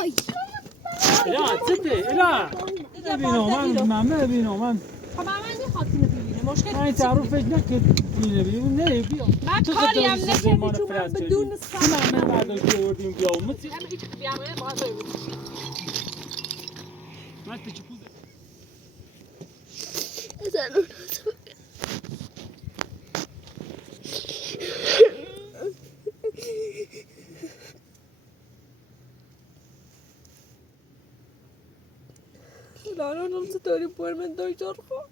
وای الا چته الا ببینم من ببینم خب من میخواد اینو ببینه مشکل من تعارف فکر نکرد بینه ببین نه بیا من کاری هم نکردی چون من بدون سلام من برداشت بردیم بیا من هیچ بیامه باید ببینم من تچکوز الان چطوری پر من دکتر خب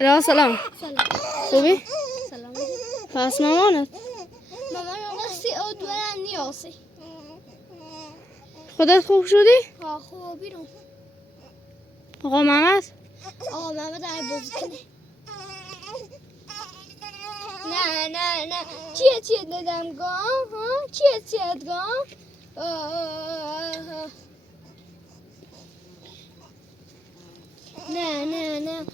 لا سلام خوبی؟ سلام پس مامانت مامان قصدی ادوارن نیاسی خودت خوب شدی؟ ها خوب بیرون آقا محمد آقا محمد در بازی کنه نه چیه دادم گام ها چیه گام نه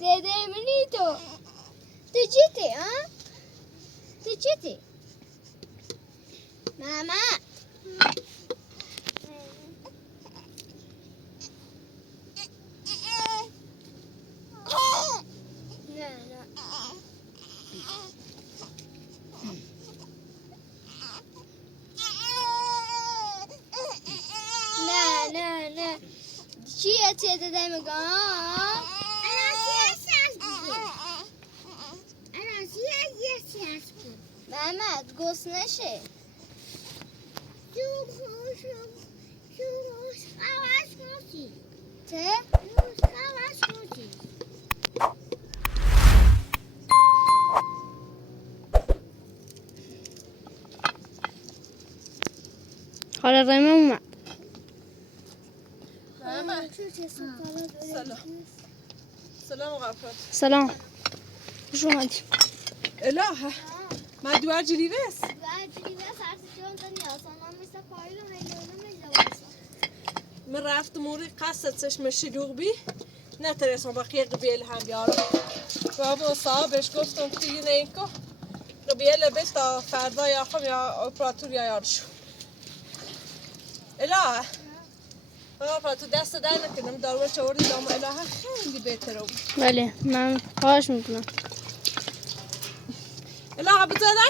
داده منی تو چیتی ها تو چیتی ماما نه چیه دادم گام محمد گوست نشه ته؟ حالا ریم اومد سلام غفرت سلام خوش اومدی الهه ما دوار جلیوس من رفت موری قصد چشم شلوغ بی نترسم بقیه قبیل هم بیارم بابا صاحبش گفتم توی نینکو قبیل بیست تا فردا یا خم یا اپراتور یا یارشو الهه بابا تو دست در نکنم دارو چوردی دام الهه خیلی بهتره بود بله من خواهش میکنم الهه بزنه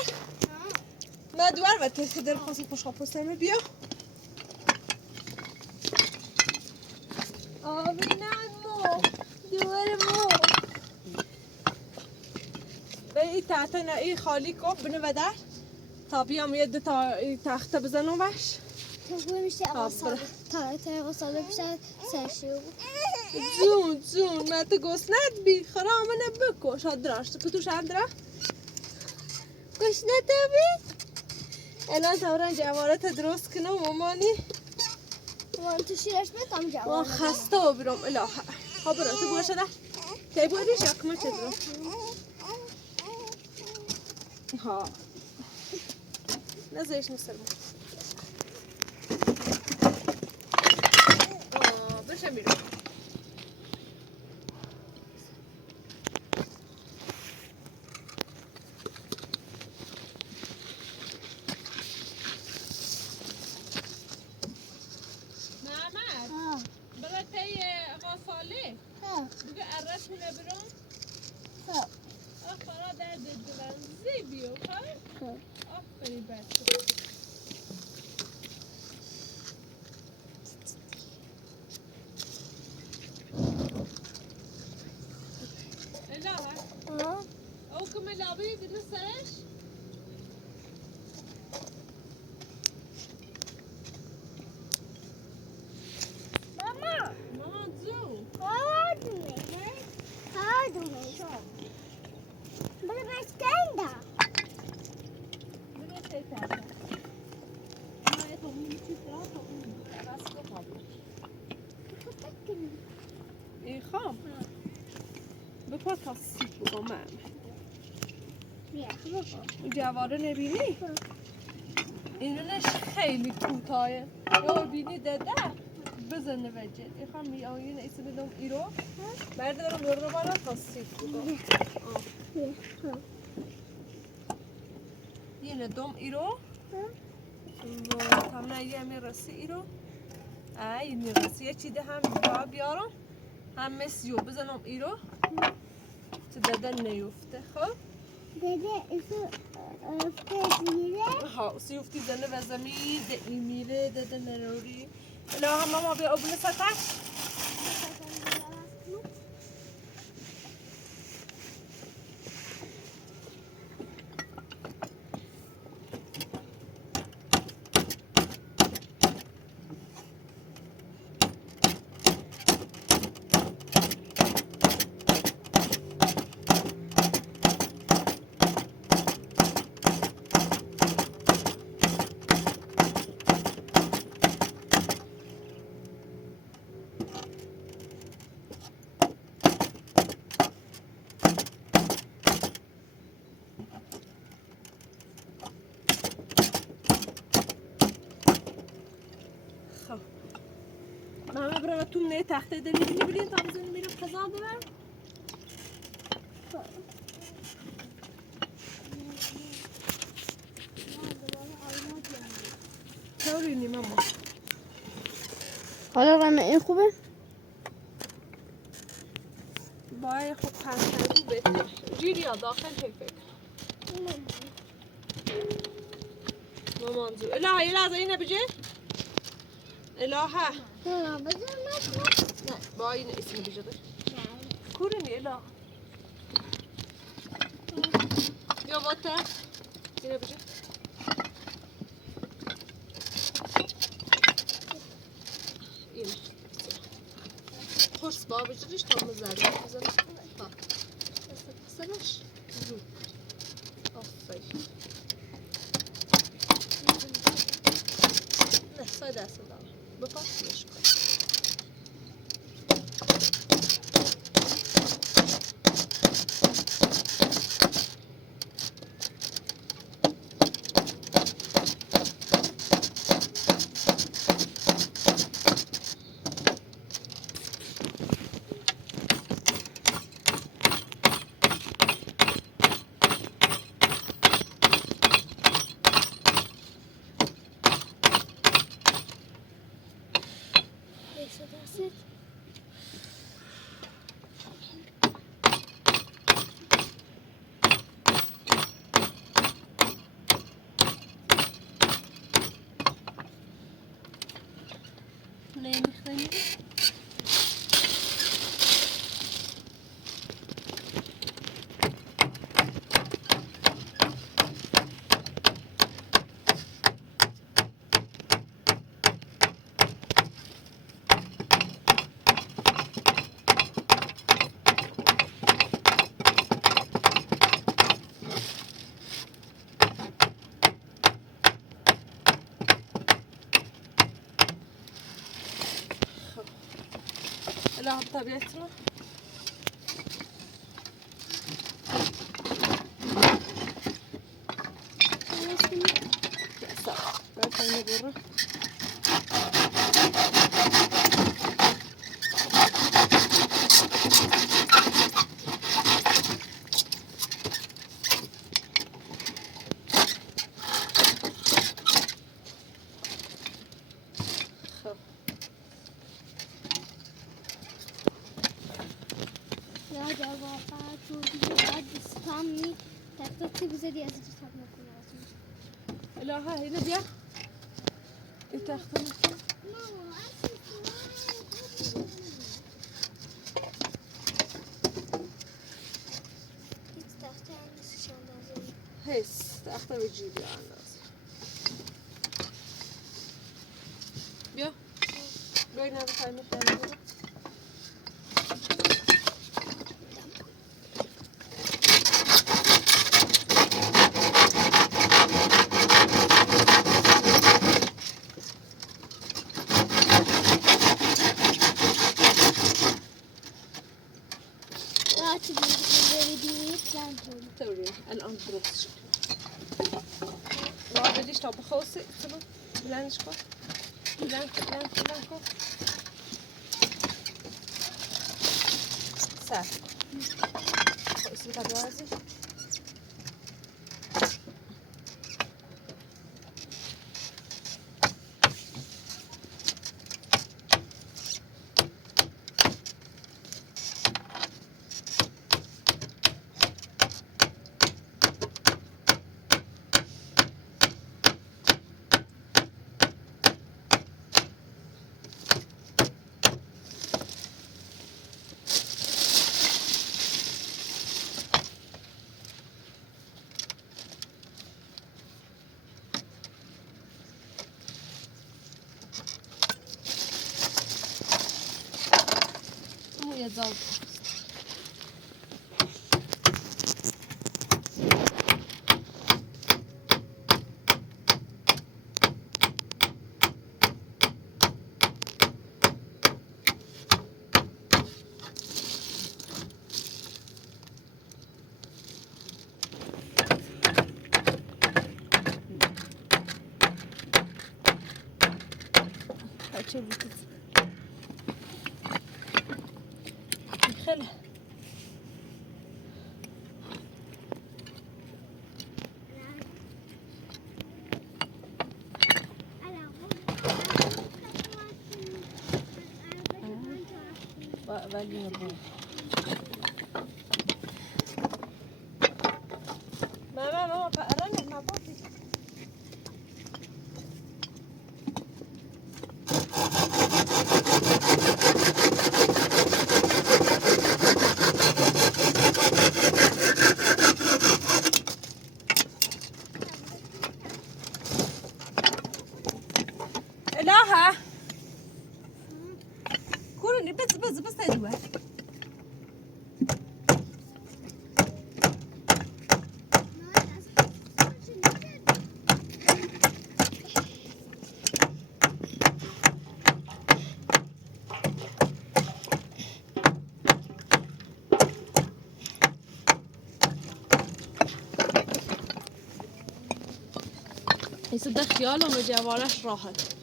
ما دوار و تخی در خواست خوشحال پستمه بیا آبی نمو دوار مو به این تحته نه این خالی کن بنو بدر تا بیام یه دو تا تخته بزنم بش تو میشه آقا ساده بیشتر سرشیو جون من تو گسنت بی خرامه نبکو شاد دراشت کتوش هم درا گسنت بی الان توران جوارت درست کنم مامانی من تو شیرش بتام ما جواب خسته و برم الهه ها برو تو باشه ده تی بودی شکمه چه درست ها نزایش مسلمان بشه میرم محمد برای تی غافاله بگه ارش کنه برم آفرا در دلن زیبیو آفری بچه الهه او که ملابی بدون سرش ماما جو این خام بپا تا سیب بگم من جواره نبینی اینونش خیلی کوتاهه یا بینی داده بزنه وجه ایخوام میآیین ایسی بدم ایرو بردارم برو بالا تا سیف بودم یه دوم ایرو و تمنا یه همی رسی ایرو این رسی یه چیده هم بیارم هم مسیو بزنم ایرو چه دادن نیفته خب داده ایسو افته ها سیفتی زنه و زمین ده میره دادن نروری الا هم ماما بیا ابن ستش ماما برای تو نه تخته دنی برین تا بزنی میرم قضا برم طورینی ماما حالا رمه این خوبه؟ باید خوب پنسل بهتر جیریا داخل فکر مامان جو الهه یه لحظه اینه بجه الهه نه بزن نه با این اسمی بجه ده کورینی الهه یا باته اینه بجه اینه خورس با بجریش تا مزرده بزنه ها سنش زود آفرین نه ساده است بپاسش کن نمیخوانی لا طبيعتنا یا جواب تو دیگه باید دستم می تکتاتی بزدی از اینجا تب نکنی لا ها هنا بيا تاخذ هيس تاخذ وتجيبي على الناس بيا بين هذا خلينا نحن تورين الآن بروس بدیش تا بخوصی چلو بلندش کن بلند کن سر خوصی تا بازی یه زال چه بود خیلی ولی بود ماما رنگ نبودی الهه كورني بس تدوى يصدق خياله ما جوارش راحت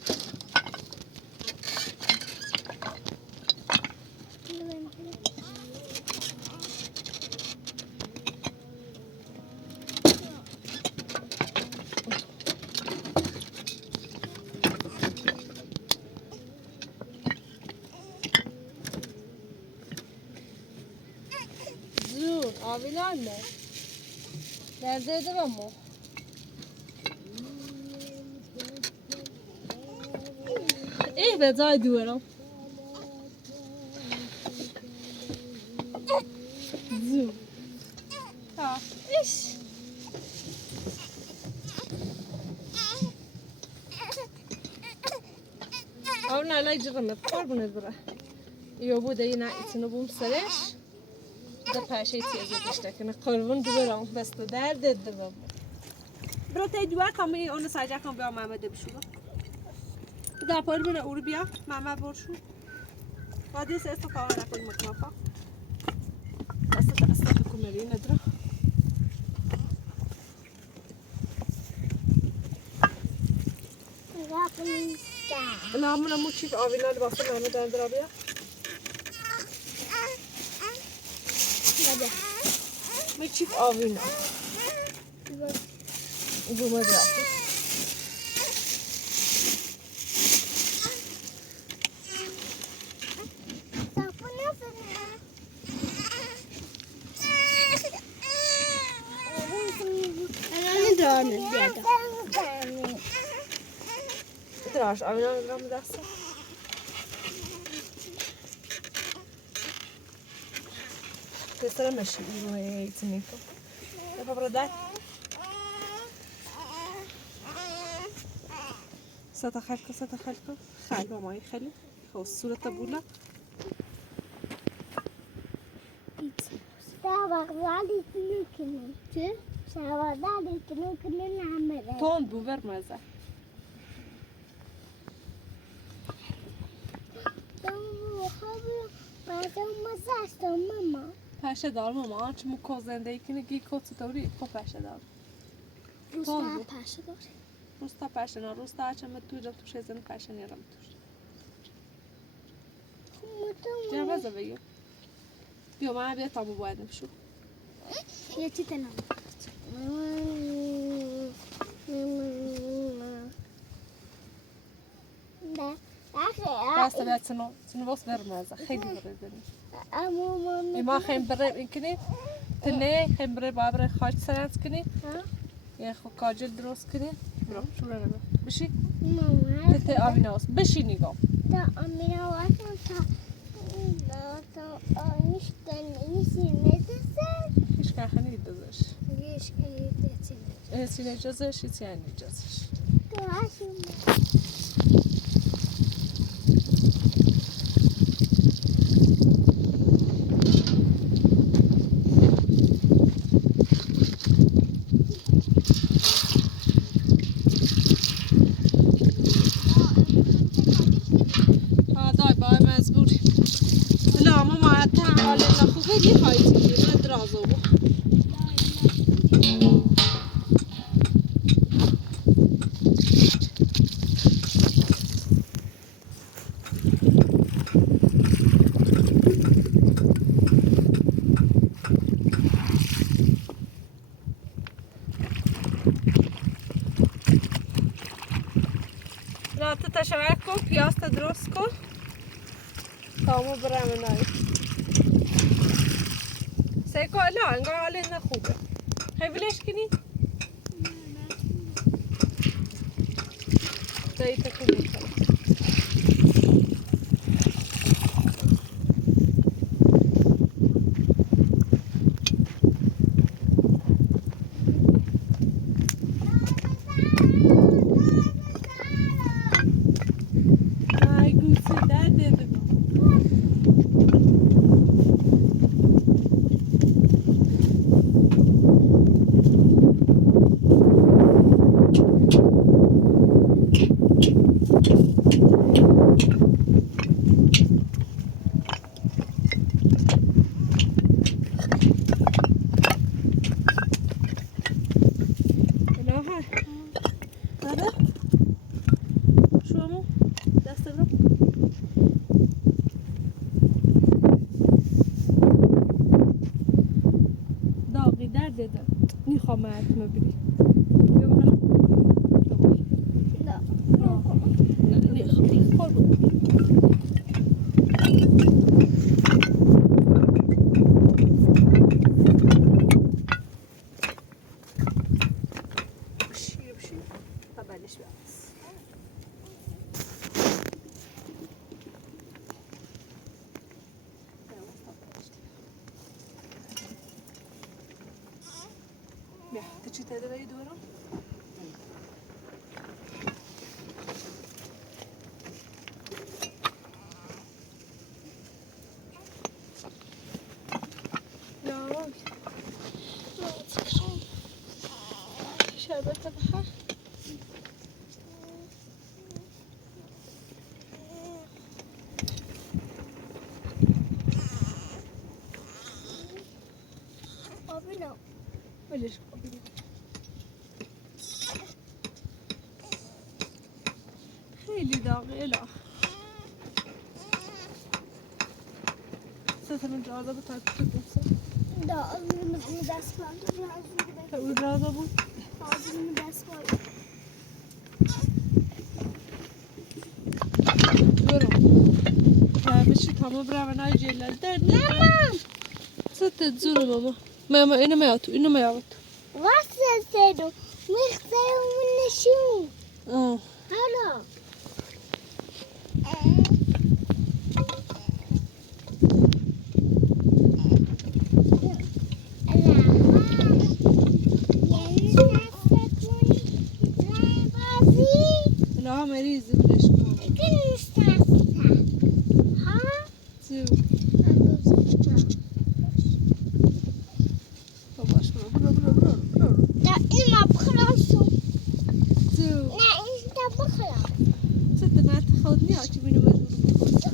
زون آبیلان مو درده ده مو ايه بزای دورم زون ها ايش اونا لا يجرم قربنا برا يوبوده ينا اتنو بوم سرش ده پاشه تیزی داشته کنه قربون دورم بس درد ده برو تیجوار کمی اون ساجا کم بیا محمد بشو ده پول بره اورو بیا محمد برشو بعدی سه تا کار نکنیم مکنافا دست کمری نداره لا من مو چیز آوینا لباسه محمد در بیا می چیز آوینا بومه درافت تراش آوینا نگم دسته تستر ماشي يتنيكو دابا بردات ستخلكو خلوا ما يخلي خو الصورة تبولا تون بوفر مازه پشه دار ماما آنچه مو کو زندگی کنه گی کت دوری کو پشه دار روز پشه دار روستا پشنا روستا açama tuja tu şezen paşen yaram tu. Cevaz avıyor. Diyor bana bir tabu bu adam şu. یه چی تنم Basta ben seni vos vermez. Haydi verdim. ما خیم بره این کنی تنه خیم بره بابره خاک سرنس کنی یه خو کاجل درست کنی برو شروع نبرو بشی تته آبی نواس بشی نگاه هیچ که خنی دوزش سینه جازش هیچ یعنی جازش دای بای مزبوری لا اما ما حتی حالا نخوبه دی خواهی تیدی من درازو بو رابطه تشویق کن پیاز تا درست کن تامو برم نایی سیکو لا انگار حالی نخوبه خیلیش کنی؟ دایی تکون میکنم خامات ما بدي يوم لا لا خلي خلو بشي طبعا ليش بس تجي تدري دوره لا شربت بحر قابلة وليش خیلی داغه لا ستمن درازه بود تا کنم دا آزمون دست کنم او درازه بود آزمون دست کنم برو بشی تمام برای نای جلال درد ماما ست زور ماما اینو میاد اینو میاد واسه سیدو میخوام نشون آه حالا لا مریض بودش کن زیو باش برو نه این ما بخلصم زیو نه این تا بخلص ست نت خود نیا چی بینو مجبور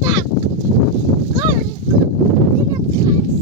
tak گل زیر پس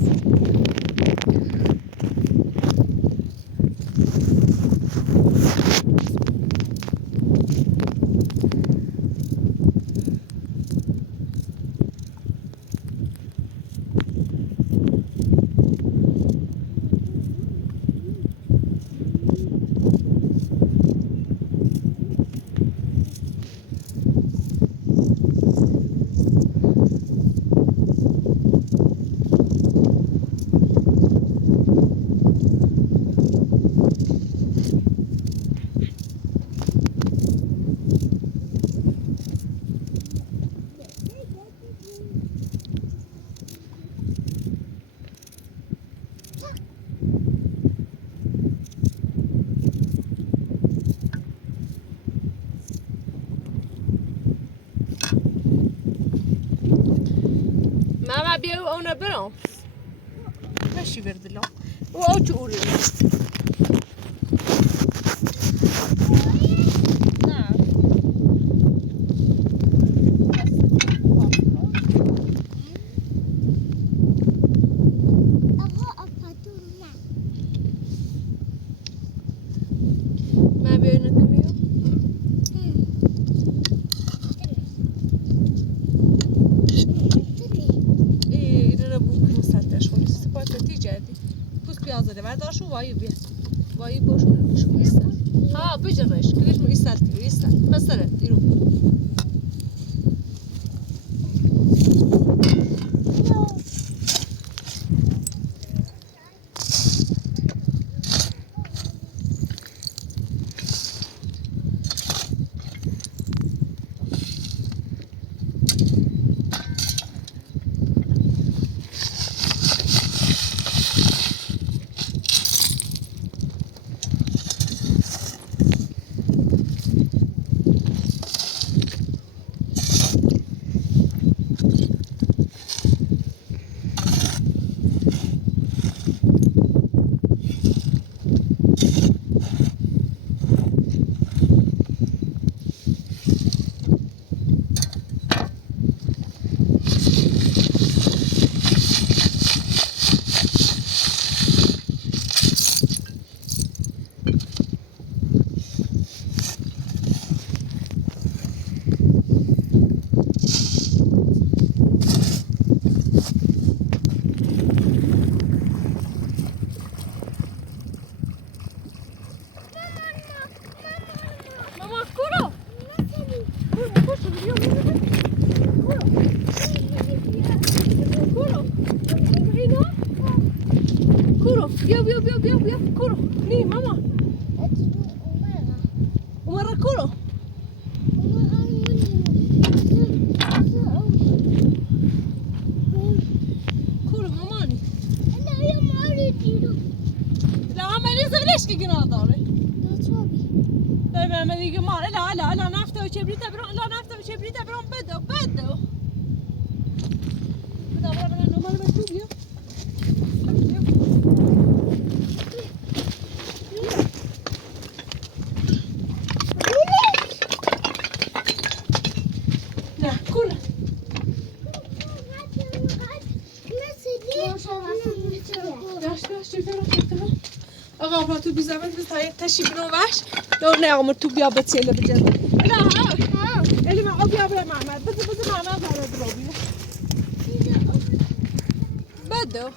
تشی بردلم و او چه اولی ما بينك ميو ايه ده بوك مسطش خالص سپاتتی جدی پوست پیازه برداشت و وای بیا وای باش کنش میسر ها بجرش کلیش میسر میسر مسرت ایرو بیا کورو نی ماما عمر کورو کورو مامانی لا عملی زبلش که گناه داره لا عملی که مار لا نفته و چبریت برون لا نفته و چبریت برون بدو بدو برای نمال بشو بیا آقا تو بی زمان بس تای تشی بنو وش لو نه عمر تو بیا بتسیله بجد لا ها اللي ما بیا بلا محمد بس محمد برا دروبی بدو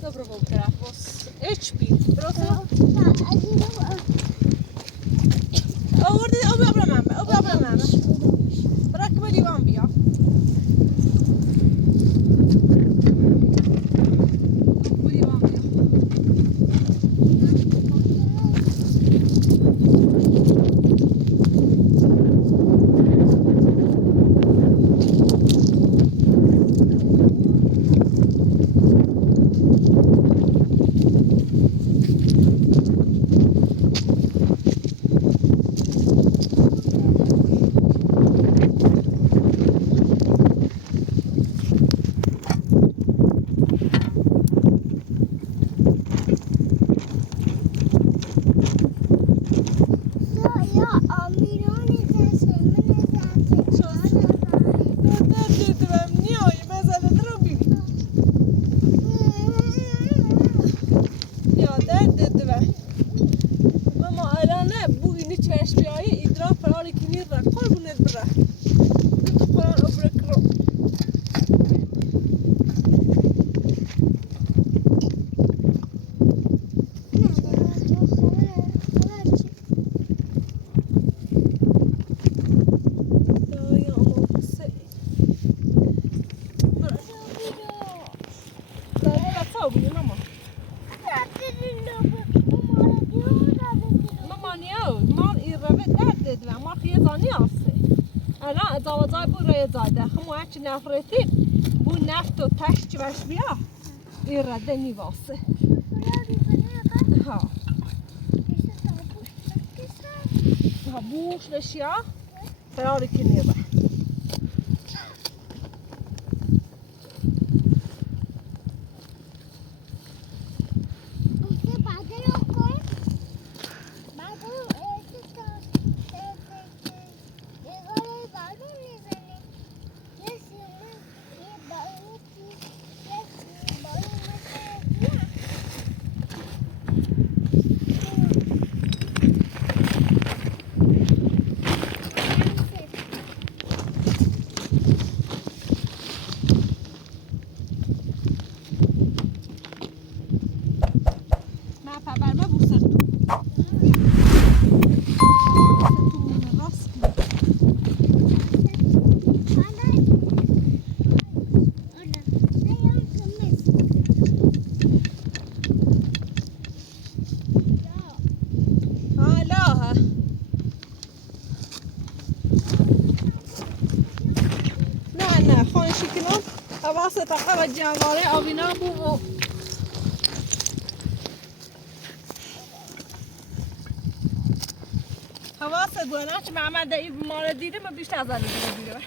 Dobro vou tirar você. HP. Pronto? Ou para mama. Para que me digam bia. Mama. و ما خیزانی آسه الان ازاوازای بود رای زاده خمو هرچی نفرتی بو نفت و تشت وش بیا این رده نیواسه ها ها بوش بشیا فراری کنی با حواسه جواره آوینا بو حواسه بو نه چه محمد این مال دیده ما بیشتر از آن دیده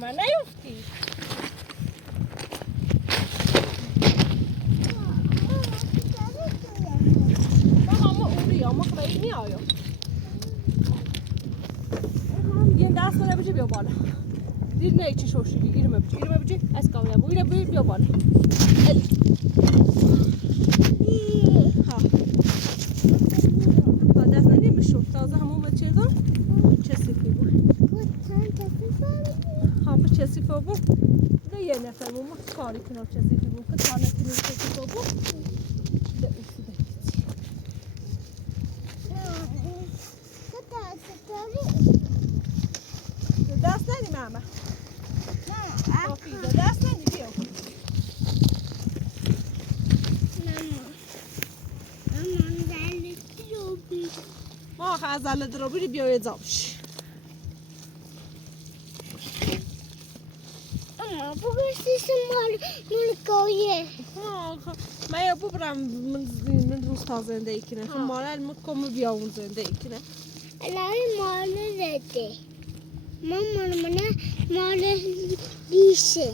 من نیفتی اما اوری اما خیلی نیایم یه دست کنه بچه بیا بالا دیر نه چی شوشی گیرم بچه از کاملا بویره بیا بالا ها دست ندیم بشو تازه همون بچه دا چه سیفی بود همه چسی فوبو ده یه نفر بو ما کاری کنم چسی فوبو که تا نکنیم چسی فوبو ده اوشی ده هیچی دست ندی ماما کافی ده دست ندی بیا ما خزاله دروبی بیا یه زابش بگوشتیش مالکایه من یا برم من روز تا زندگی کنم مال مکم بیا اون زندگی کنم الهی مال زده مال دیشه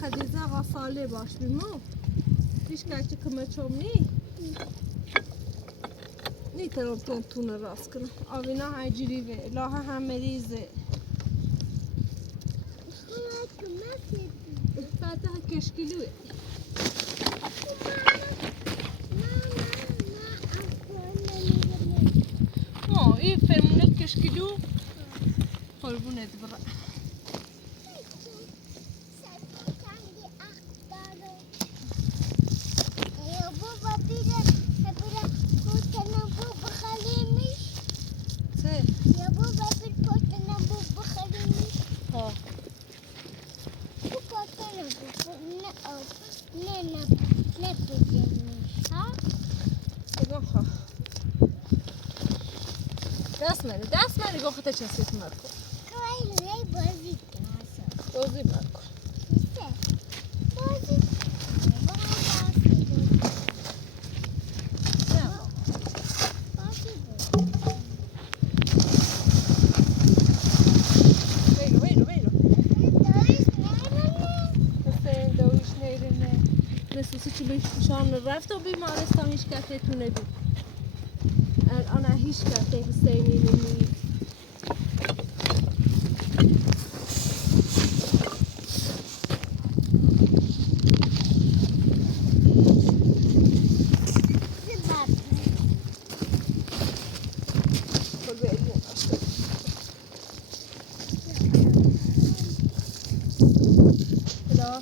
خدیزه غصاله باش بیمو پیش که کمه چومنی نیترم تونه راست کنم آوینا های جریوه لاه هم مریضه فتح کشکیلوه این فرمونه کشکیلو قربونه برا دست منی گفت تا چسیت مرکو خیلی بازی کنه بازی مرکو بازی بازی رفتم بیمارستان هیچ کسی تو نبود الان هیچ کسی حسینی نمید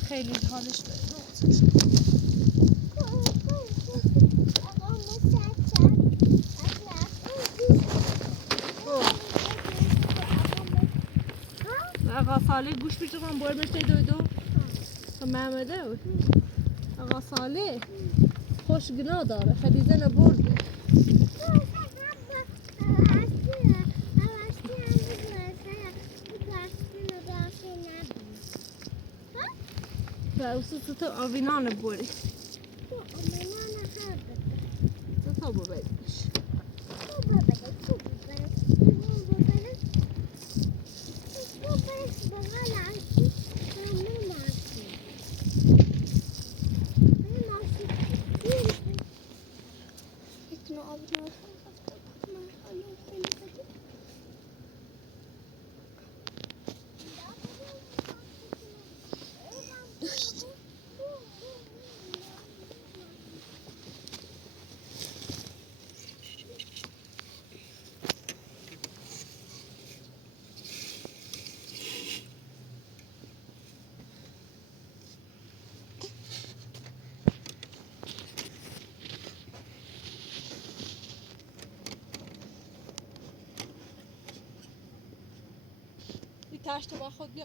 خیلی حالش آقا صالح گوش بیچارم بار بشه دو محمده آقا صالح خوشگنا داره خدیزه نبرده و اوسو تو آوینان بوری تو ببریش تاشت با خود بیا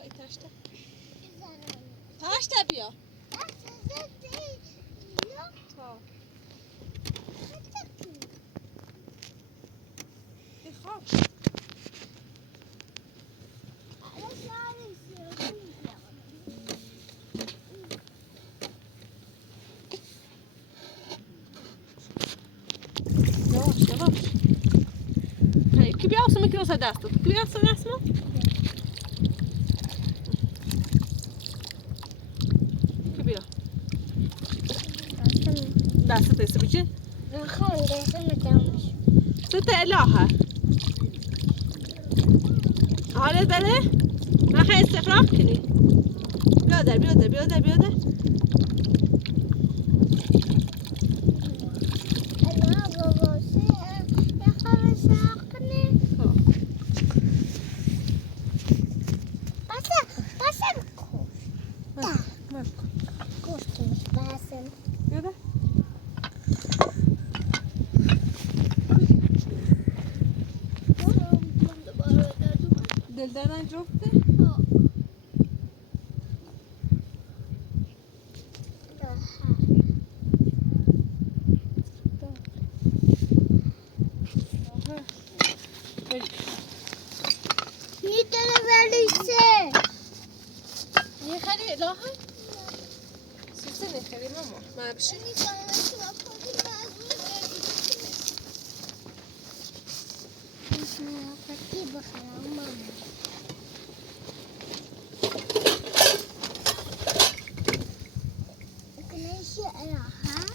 تاشت بیا خواب یواش کی بیا اسم میکنه دست کی بیا اسم دست تست بچه نخوام دست نتامش ست الهه حالت بده نخواه استفراغ کنی بیادر انا بابا نخوام ساقنه باسم کشتش باسم بیادر دل دارن جفته میتونه ولیشه میخری الهه سوسه نخری ماما ما بشه بخرم ماما کنیشی الهه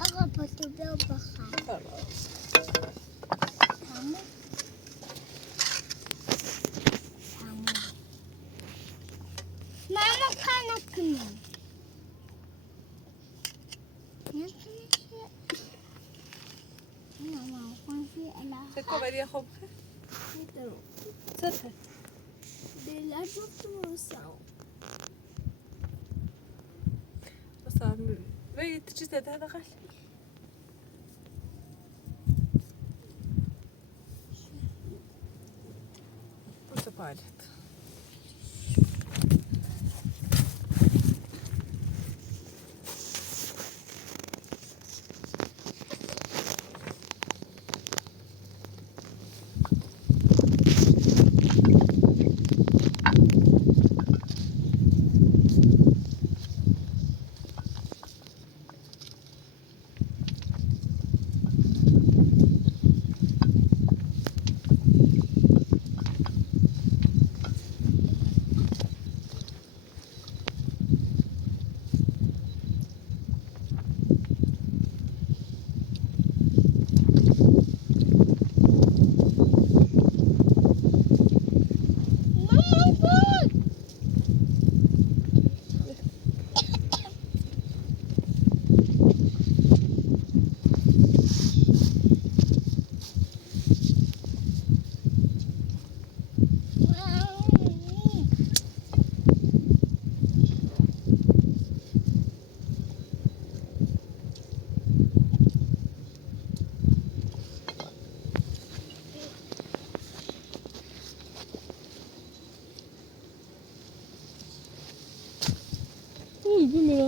آقا پتو بیا بخر ماما کار نکنم ماما کنی الهه سکو بری خوب سته دلار جفتم وسام اصلا وی چیز ده دقیقه بس پالت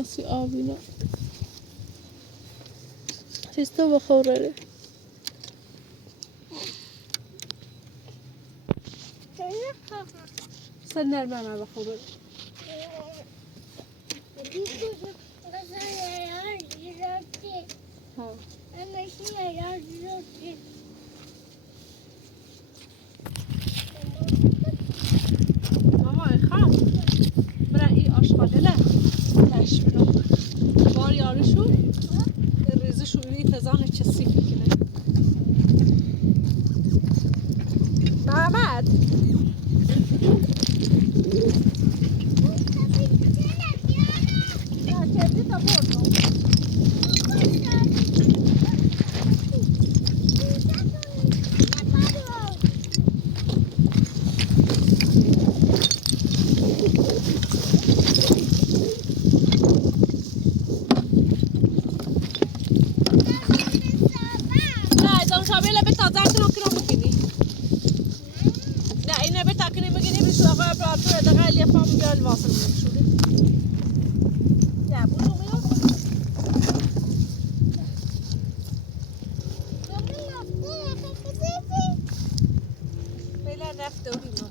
گلاسی آبینا تیستا بخوره سر نرمه ما بخوره ها ماما خام برا این آشغاله لا تش بنو بار یارشو ریزه شوری تزان چسی بکنه محمد یا کردی تا بردم نه از اون شابیل به تازه رو کنم بگیری نه اینه به تاکنی بگیری بشو آقا براتور دقیقه علیه فام بیال واصل بشوده یا بودو میاد بیلا رفته بودیم